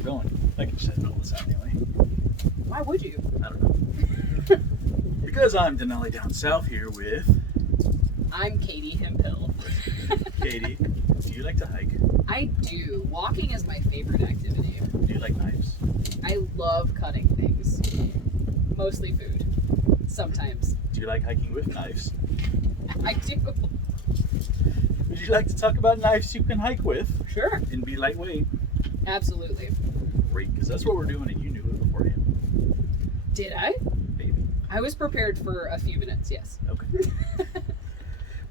we're going. I can just edit all this out anyway. Why would you? I don't know. Because I'm DenaliDownSouth here with I'm Katie Hemphill. Katie. Do you like to hike? I do. Walking is my favorite activity. Do you like knives? I love cutting things. Mostly food. Sometimes. Do you like hiking with knives? I do. Would you like to talk about knives you can hike with Sure. and be lightweight? Absolutely. Great, because that's what we're doing and you knew it beforehand. Did I? Maybe. I was prepared for a few minutes, yes. Okay.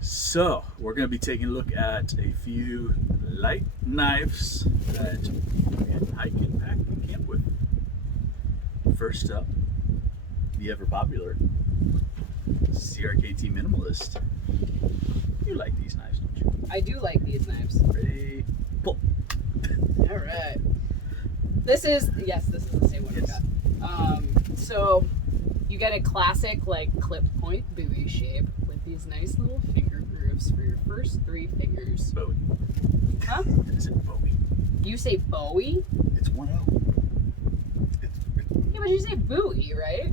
So, we're going to be taking a look at a few light knives that you can hike and pack and camp with. First up, the ever popular CRKT Minimalist. You like these knives, don't you? I do like these knives. Ready? Pull. All right. This is the same one Yes. we got. So you get a classic like clip point buoy shape with these nice little finger grooves for your first 3 fingers. Bowie. Huh? Is it Bowie? You say Bowie? It's 1-0. Yeah, but you say buoy, right?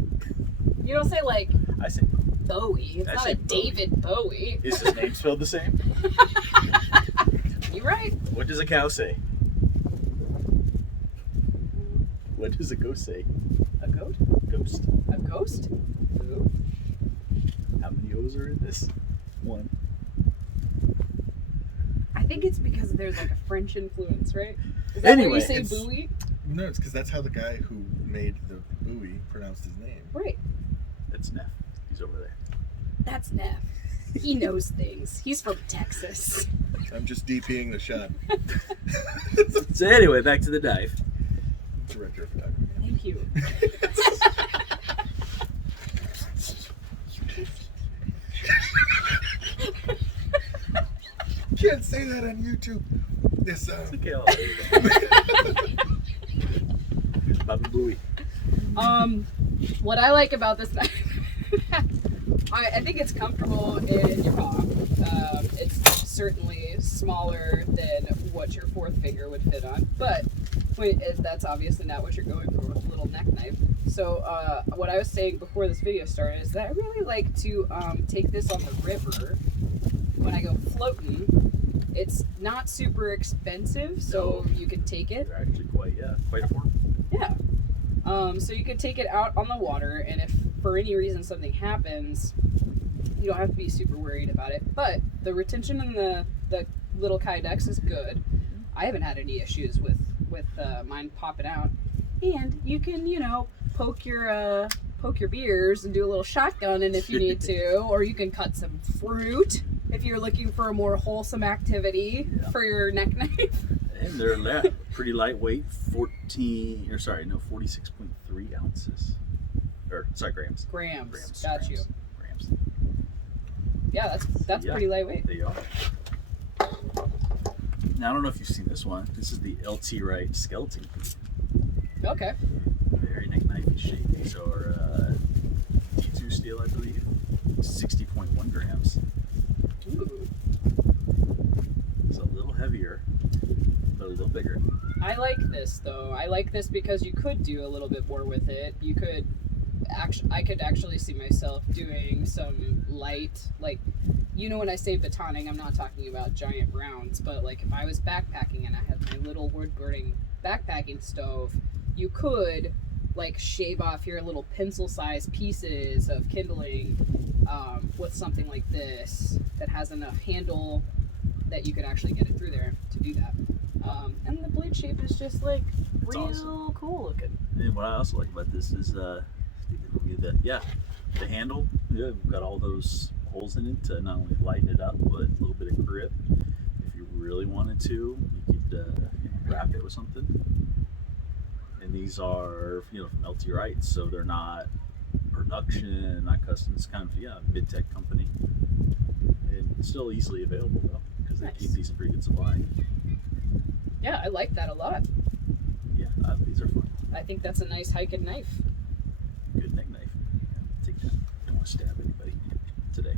You don't say like I say Bowie. It's I not say a Bowie. David Bowie. Is his name spelled the same? You're right. What does a cow say? What does a ghost say? A goat? Ghost. A ghost? Boo. How many O's are in this? 1. I think it's because there's like a French influence, right? Is that Anyway, why you say it's- buoy? No, it's because that's how the guy who made the buoy pronounced his name. Right. That's Neff. He's over there. That's Neff. He knows things. He's from Texas. I'm just DPing the shot. So anyway, back to the dive. Director of photography. Thank you. Can't say that on YouTube. This Okay, I'll Bobby Booey. What I like about this knife, I think it's comfortable in your palm. It's certainly smaller than what your 4th finger would fit on, but that's obviously not what you're going for with a little neck knife. So what I was saying before this video started is that I really like to take this on the river when I go floating. It's not super expensive, so you can take it. They're actually quite affordable. Yeah. So you could take it out on the water, and if for any reason something happens, you don't have to be super worried about it. But the retention in the little kydex is good. I haven't had any issues with mine popping out. And you can, poke your beers and do a little shotgunning if you need to, or you can cut some fruit if you're looking for a more wholesome activity for your neck knife. And they're pretty lightweight, 46.3 ounces. Grams. Grams. Got you. Grams. Yeah, that's pretty lightweight. They are. Now, I don't know if you've seen this one. This is the LT Wright Skeleton. Okay. Very knifey shape. These are T2 steel, I believe. 60.1 grams. Ooh. It's a little heavier, but a little bigger. I like this though. I like this because you could do a little bit more with it. I could actually see myself doing some light, like, when I say batoning, I'm not talking about giant rounds, but like if I was backpacking and I had my little wood burning backpacking stove, you could like shave off your little pencil sized pieces of kindling with something like this that has enough handle that you could actually get it through there to do that. And the blade shape is just like It's real awesome. cool looking. And what I also like about this is the handle. Yeah, we've got all those holes in it to not only lighten it up, but a little bit of grip. If you really wanted to, you could wrap it with something. And these are, from LT Wright, so they're not production, not custom. It's kind of a mid-tech company, and still easily available though, because they keep these in pretty good supply. Yeah, I like that a lot. Yeah, these are fun. I think that's a nice hiking knife. Good neck knife. Yeah, take that. Don't want to stab anybody today.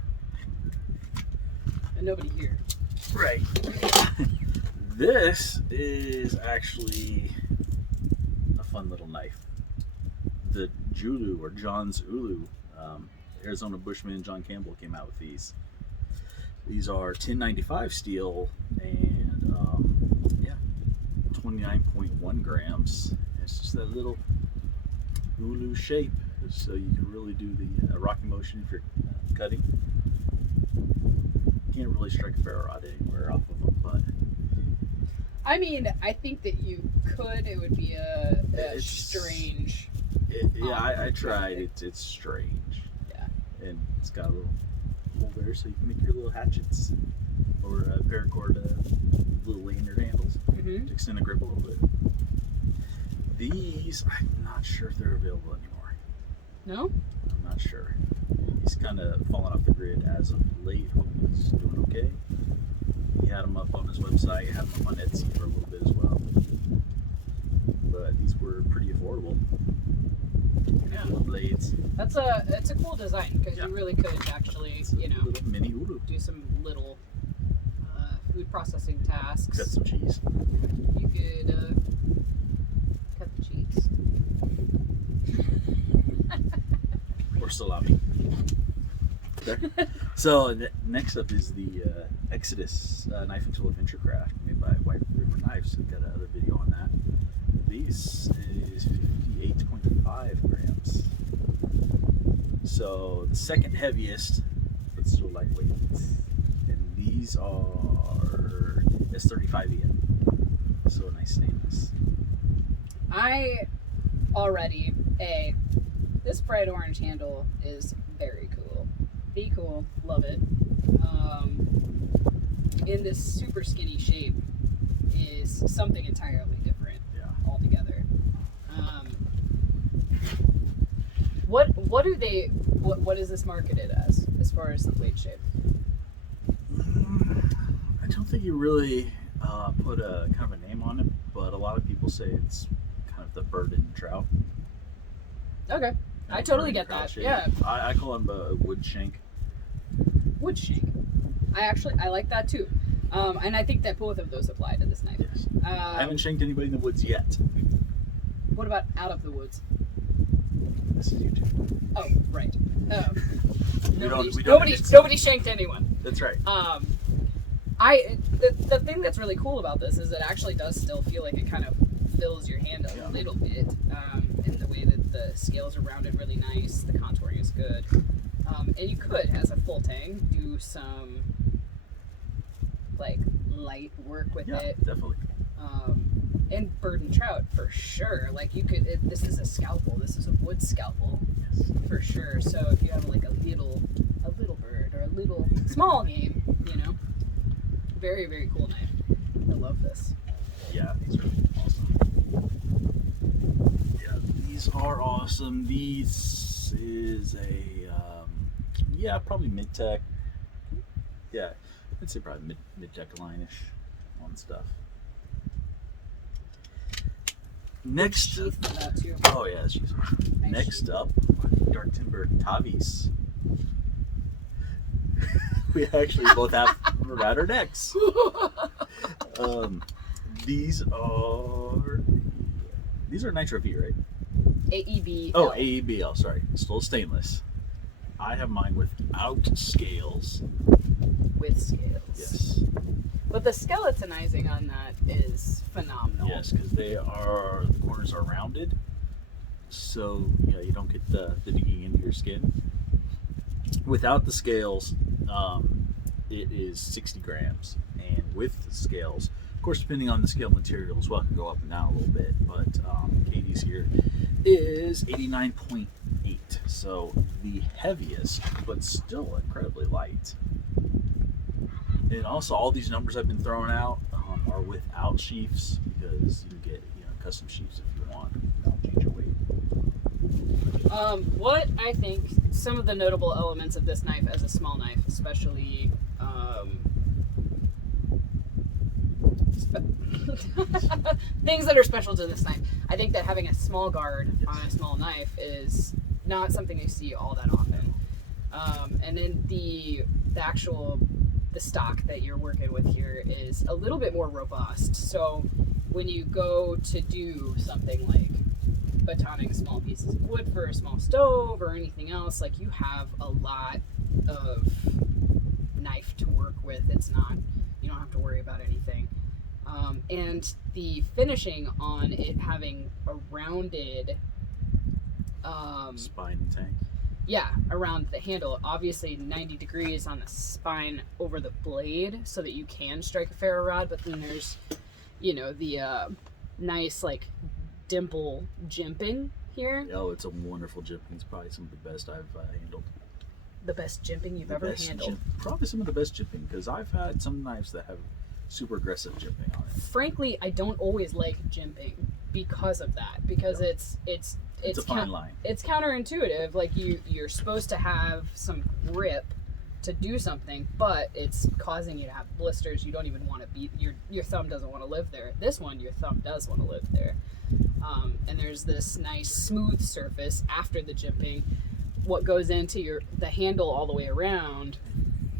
And nobody here. Right. This is actually fun little knife. The Julu or John's Ulu, Arizona Bushman John Campbell came out with these. These are 1095 steel and 29.1 grams. It's just that little Ulu shape, so you can really do the rocking motion if you're cutting. You can't really strike a ferro rod anywhere off of them, but I mean, I think that you could. It would be a It's- strange. I tried. It's strange. Yeah. And it's got a little hole there, so you can make your little hatchets or paracord little lanyard handles Mm-hmm. to extend the grip a little bit. These, I'm not sure if they're available anymore. No? I'm not sure. He's kind of fallen off the grid as of late. Hope he's doing okay. He had them up on his website. He had them up on Etsy for a little bit as well. But these were pretty affordable. Yeah. Little blades. It's a cool design because Yeah. you really could actually, It's a little mini Ulu. do some little food processing tasks. Cut some cheese. You could cut the cheese. Or salami. There. So next up is the Exodus knife and tool adventure craft made by White River Knives. I've got another video on that. These is 58.5 grams. So the second heaviest, but still lightweight. And these are S35 so nice stainless. I already this bright orange handle is very cool. Be cool, love it. In this super skinny shape is something entirely different Yeah. altogether. What do they? What is this marketed as far as the blade shape? I don't think you really put a kind of a name on it, but a lot of people say it's kind of the bird and trout. Okay, I totally get that. Shape. Yeah, I call him a wood shank. wood shank. I like that too. And I think that both of those apply to this knife. Yes. I haven't shanked anybody in the woods yet. What about out of the woods? This is YouTube. Oh, right. We don't Nobody edit. shanked anyone. That's right. The thing that's really cool about this is it actually does still feel like it kind of fills your hand a little bit, in the way that the scales are rounded really nice. The contouring is good, and you could, as a full tang, do some like light work with Yeah, it. definitely. And bird and trout for sure. Like you could. This is a scalpel. This is a wood scalpel. Yes. For sure. So if you have like a little bird or a little small game, very, very cool knife. I love this. Yeah, these are awesome. Yeah, these are awesome. These is a probably mid-tech. Yeah, I'd say probably mid-tech line-ish on stuff. Next, Sheath for that too. oh yeah, she's Nice next sheath. up, Dark Timber Tavis. We actually both have around our necks. These are Nitro V, right? AEB. Oh, AEBL, sorry. Still stainless. I have mine without scales. with scales. Yes. But the skeletonizing on that is phenomenal. Yes, because the corners are rounded, so you don't get the digging into your skin. Without the scales, it is 60 grams, and with the scales, of course, depending on the scale material as well, it can go up and down a little bit. But Katie's here is 89.8, so the heaviest, but still incredibly light. And also, all these numbers I've been throwing out are without sheaths, because you can get custom sheaths if you want. That'll change your weight. What I think some of the notable elements of this knife as a small knife, especially things that are special to this knife. I think that having a small guard on a small knife is not something you see all that often. And then the stock that you're working with here is a little bit more robust. So when you go to do something like batoning small pieces of wood for a small stove or anything else, like you have a lot of knife to work with. It's not, you don't have to worry about anything. And the finishing on it having a rounded spine and tank. yeah, around the handle, obviously 90 degrees on the spine over the blade so that you can strike a ferro rod, but then there's, you know, the nice like dimple jimping here. Oh, it's a wonderful jimping. It's probably some of the best I've handled. The best jimping you've ever handled. Probably some of the best jimping, because I've had some knives that have super aggressive jimping on it. Frankly, I don't always like jimping because of that, because it's a fine line. It's counterintuitive. Like you're supposed to have some grip to do something, but it's causing you to have blisters. You don't even want to be, your thumb doesn't want to live there. This one, your thumb does want to live there. And there's this nice smooth surface after the jimping. What goes into the handle all the way around,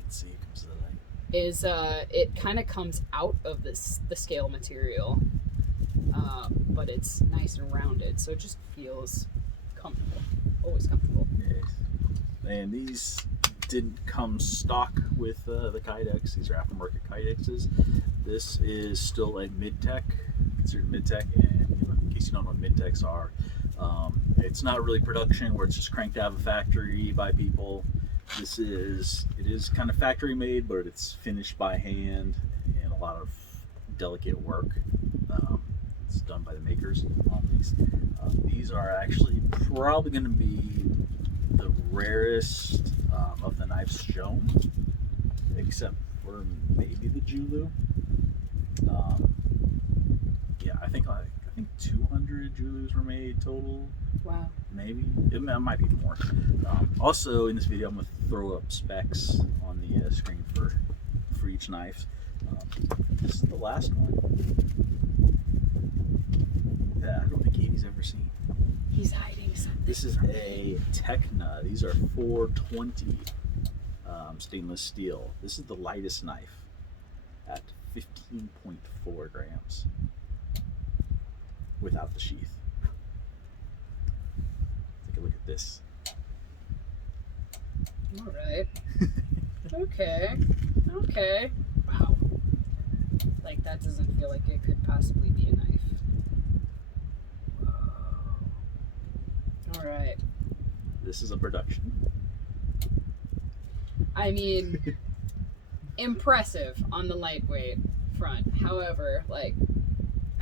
Let's see, it comes to the light. is it kind of comes out of the scale material, but it's nice and rounded, so it just feels comfortable. Always comfortable. Yes. And these didn't come stock with the Kydex. These are aftermarket Kydexes. This is still a mid-tech, considered mid-tech, and in case you don't know what mid-techs are, it's not really production where it's just cranked out of a factory by people. It is kind of factory made, but it's finished by hand and a lot of delicate work. It's done by the makers on these. These are actually probably going to be the rarest of the knives shown, except for maybe the Julu. Yeah, I think 200 Julus were made total. Wow. Maybe it might be more. Also, in this video, I'm going to throw up specs on the screen for each knife. This is the last one that I don't think Katie's ever seen. He's hiding something. This is a Tecna. These are 420 stainless steel. This is the lightest knife at 15.4 grams without the sheath. Take a look at this. All right. Okay. Wow. Like, that doesn't feel like it could possibly be a knife. Whoa. All right. This is a production. I mean, impressive on the lightweight front. However, like,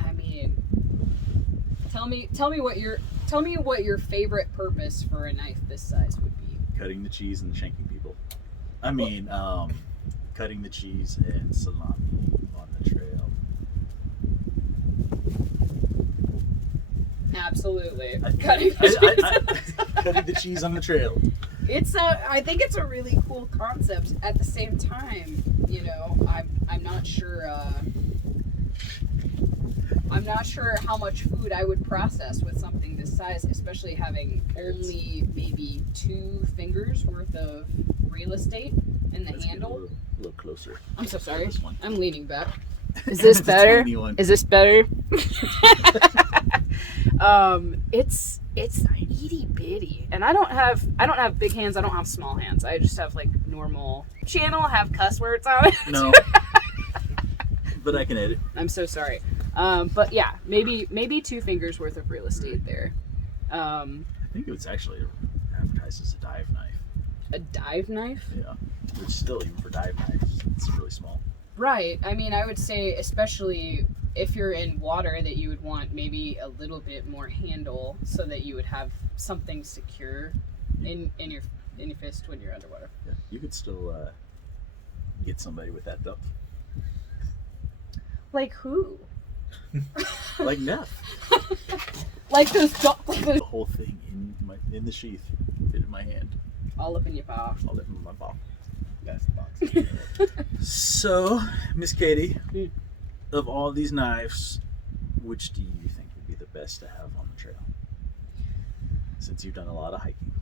I mean, tell me what your favorite purpose for a knife this size would be. Cutting the cheese and shanking people. I mean, cutting the cheese and salami on the trail. Absolutely. Cutting the cheese on the trail. I think it's a really cool concept. At the same time, you know, I'm not sure. I'm not sure how much food I would process with something this size, especially having only maybe 2 fingers worth of real estate in the handle. A little closer. I'm so sorry. This one. I'm leaning back. Is this better? Is this better? It's itty bitty, and I don't have big hands. I don't have small hands. I just have like normal channel. Have cuss words on it. No. But I can edit. I'm so sorry. But yeah, maybe 2 fingers worth of real estate there. I think it was actually advertised as a dive knife. A dive knife? Yeah. Which still, even for dive knives, it's really small. Right. I mean, I would say, especially if you're in water, that you would want maybe a little bit more handle so that you would have something secure in your fist when you're underwater. Yeah. You could still get somebody with that though. Like who? Like Neff. Like those. The whole thing in the sheath, fit in my hand. All up in your paw. All up in my paw. That's the box. So, Miss Katie, of all these knives, which do you think would be the best to have on the trail? Since you've done a lot of hiking,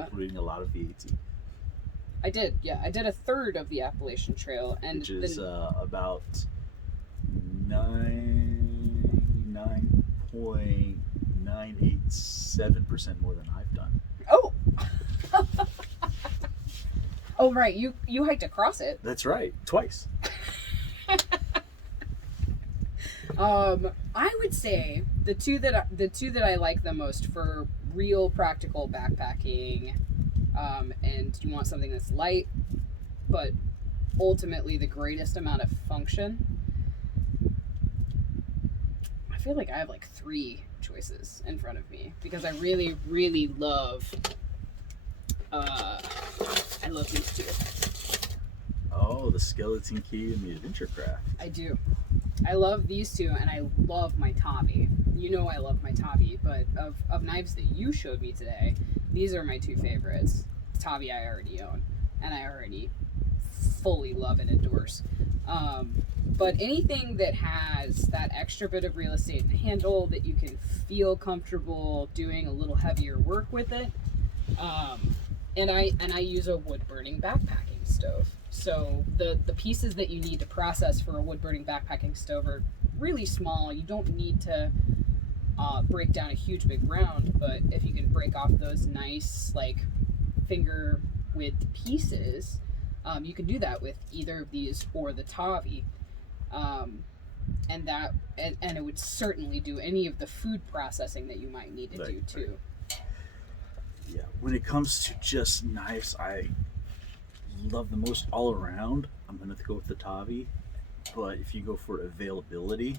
including a lot of VAT. I did, yeah. I did a third of the Appalachian Trail, and which is about 9.9 ate 7% more than I've done. Oh. Oh right, you hiked across it. That's right, twice. I would say the two that I like the most for real practical backpacking, and you want something that's light, but ultimately the greatest amount of function. I feel like I have like 3 choices in front of me because I really, really love. I love these 2. Oh, the Skeleton Key and the Adventure Craft. I do. I love these 2, and I love my Tavi. You know I love my Tavi, but of knives that you showed me today, these are my 2 favorites. Tavi I already own, and I already fully love and endorse. But anything that has that extra bit of real estate in the handle that you can feel comfortable doing a little heavier work with it. And I use a wood burning backpacking stove. So the pieces that you need to process for a wood burning backpacking stove are really small. You don't need to break down a huge big round, but if you can break off those nice like finger width pieces, you can do that with either of these or the Tavi. And it would certainly do any of the food processing that you might need to do too. Yeah, when it comes to just knives, I love the most all around. I'm going to go with the Tavi, but if you go for availability,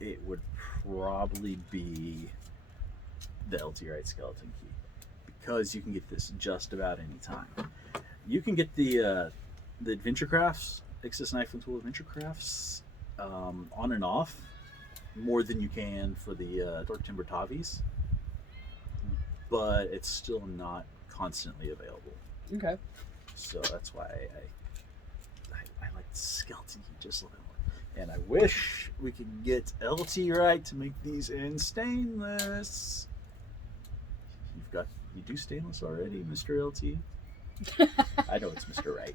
it would probably be the LT Wright Skeleton Key, because you can get this just about any time. You can get the Adventure Crafts, Excess Knife and Tool Adventure Crafts, on and off more than you can for the Dark Timber Tavis, but it's still not constantly available. Okay. So that's why I like the Skeleton Key just a little more. And I wish we could get LT Wright to make these in stainless. You do stainless already, Mr. LT? I know it's Mr. Wright.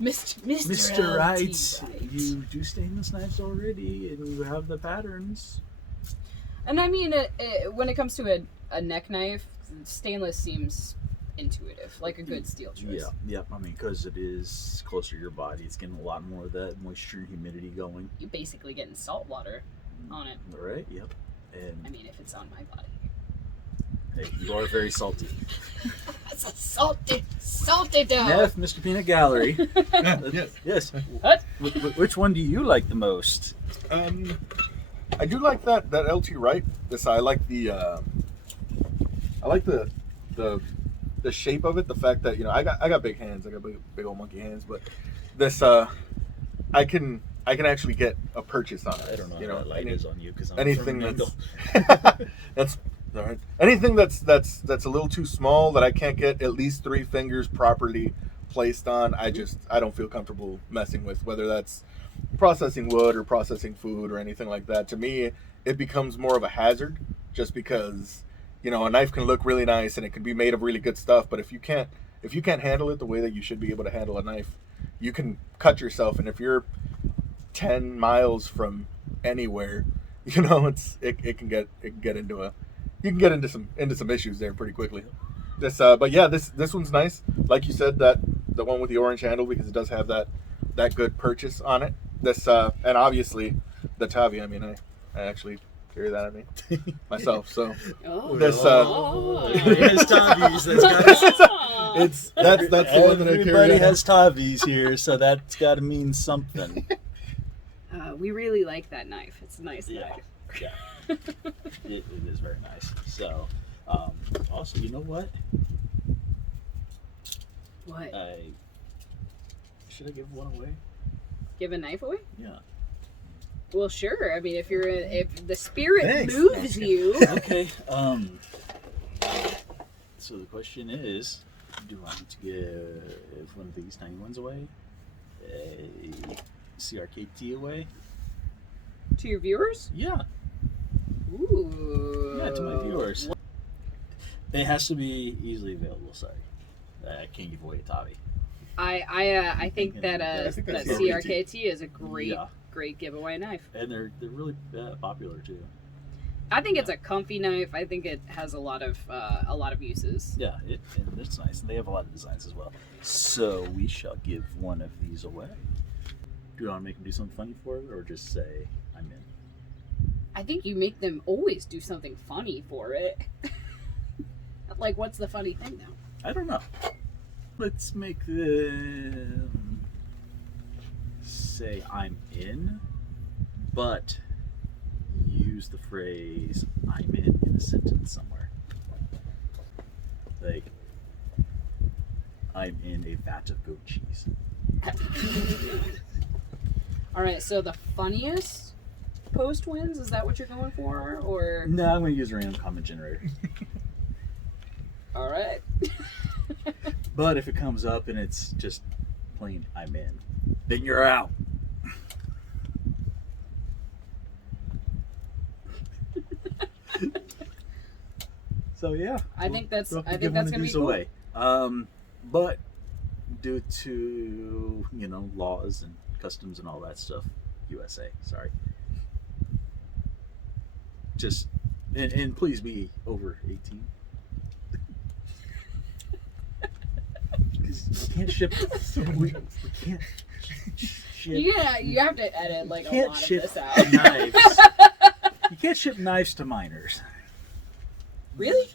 Mr. Wright, you do stainless knives already, and you have the patterns. And I mean, when it comes to a neck knife, stainless seems intuitive, like a good steel choice. Yeah. I mean, because it is closer to your body, it's getting a lot more of that moisture and humidity going. You're basically getting salt water on it. Right. Yep. And I mean, if it's on my body. Hey, you are very salty. That's a salty dog. Neff, Mr. Peanut Gallery. Yes. What? Which one do you like the most? I do like that LT Wright. I like the shape of it. The fact that I got big hands. I got big old monkey hands. But this I can actually get a purchase on it. I don't know how that light is on you because I'm anything from an angle. that's all right. Anything that's a little too small that I can't get at least 3 fingers properly placed on, I don't feel comfortable messing with, whether that's processing wood or processing food or anything like that. To me, it becomes more of a hazard, just because a knife can look really nice and it can be made of really good stuff, but if you can't handle it the way that you should be able to handle a knife, you can cut yourself. And if you're 10 miles from anywhere, it can get into some issues there pretty quickly. This one's nice, like you said, that the one with the orange handle, because it does have that good purchase on it. And obviously the Tavi. I mean, I actually carry that on me myself. So Tavis. That's the one that I carry. Everybody has Tavis here, so that's got to mean something. We really like that knife. It's a nice knife. Yeah. It is very nice. So, also, you know what? What? Should I give one away? Give a knife away? Yeah. Well, sure. I mean, if the spirit moves you. Okay. So the question is, do I need to give one of these tiny ones away? A CRKT away? To your viewers? Yeah. Ooh. Yeah, to my viewers. It has to be easily available. Sorry, I can't give away a Tavi. I think that that CRKT is a great giveaway knife. And they're really popular too. I think it's a comfy knife. I think it has a lot of uses. Yeah, and it's nice. They have a lot of designs as well. So we shall give one of these away. Do you want to make them do something funny for it, or just say, I'm in? I think you make them always do something funny for it. Like, what's the funny thing now? I don't know. Let's make them say, I'm in, but use the phrase, I'm in a sentence somewhere. Like, I'm in a vat of goat cheese. All right, so the funniest post wins, is that what you're going for? Or No, I'm going to use a random comment generator. all right. But if it comes up and it's just plain, I'm in, then you're out. So yeah, I think that's we'll I think give that's one of gonna be these cool. away. But due to laws and customs and all that stuff, USA, sorry. Just and please be over 18. Because we can't ship. We can't ship. Yeah, you have to edit like a can't lot of ship this out. knives. You can't ship knives to minors. Really?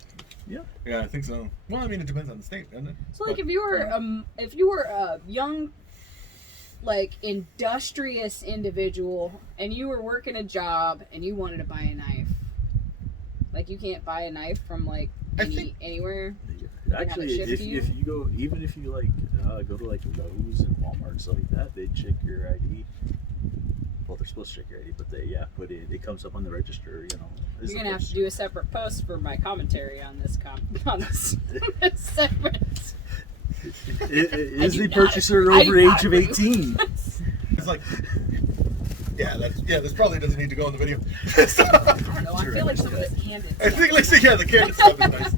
Yeah, I think so. Well, I mean, it depends on the state, doesn't it? So like if you were a young, like, industrious individual and you were working a job and you wanted to buy a knife, like, you can't buy a knife from like anywhere. Actually, have it shipped to you? if you go, even if you like go to like Lowe's and Walmart and stuff like that, they check your ID. Well, they're supposed to check your ID, but but it comes up on the register. You're gonna have to do a separate post for my commentary on this this segment. Is the purchaser over age of 18? It's like, this probably doesn't need to go in the video. I don't know. I feel like some of this candid I think, like, stuff. the candid stuff is nice.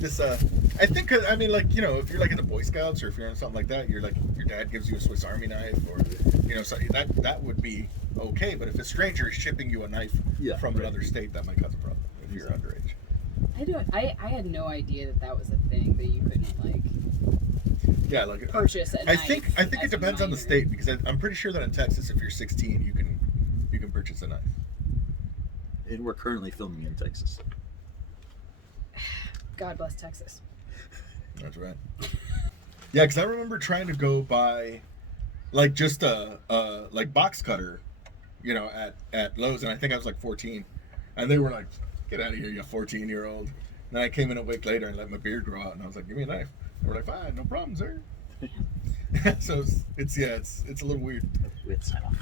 Just, I think, I mean, like, if you're like in the Boy Scouts or if you're in something like that, you're like, your dad gives you a Swiss Army knife or, something that would be okay. But if a stranger is shipping you a knife from another state, that might cause a problem if you're underage. I had no idea that was a thing that you couldn't like. Yeah, like Purchase a I knife think it as a depends on the minor. state because I'm pretty sure that in Texas, if you're 16, you can purchase a knife. And we're currently filming in Texas. God bless Texas. That's right. Yeah, because I remember trying to go buy, like, just a like box cutter, at Lowe's, and I think I was like 14, and they were like, "Get out of here, you 14-year-old." And then I came in a week later and let my beard grow out, and I was like, "Give me a knife." And we're like, "Fine, no problem, sir." So it's a little weird. We have to sign off.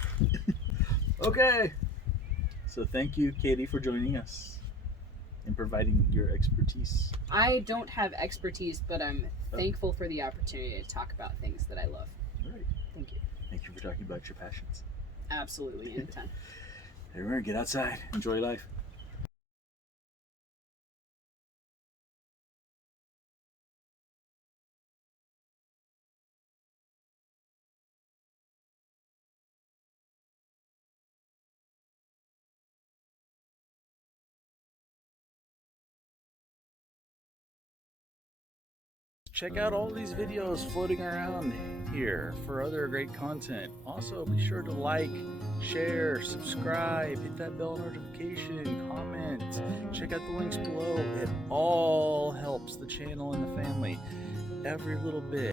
Okay. So thank you, Katie, for joining us and providing your expertise. I don't have expertise, but I'm thankful for the opportunity to talk about things that I love. All right. Thank you. Thank you for talking about your passions. Absolutely, anytime. Everyone, get outside. Enjoy life. Check out all these videos floating around here for other great content. Also, be sure to like, share, subscribe, hit that bell notification, comment, check out the links below. It all helps the channel and the family. Every little bit.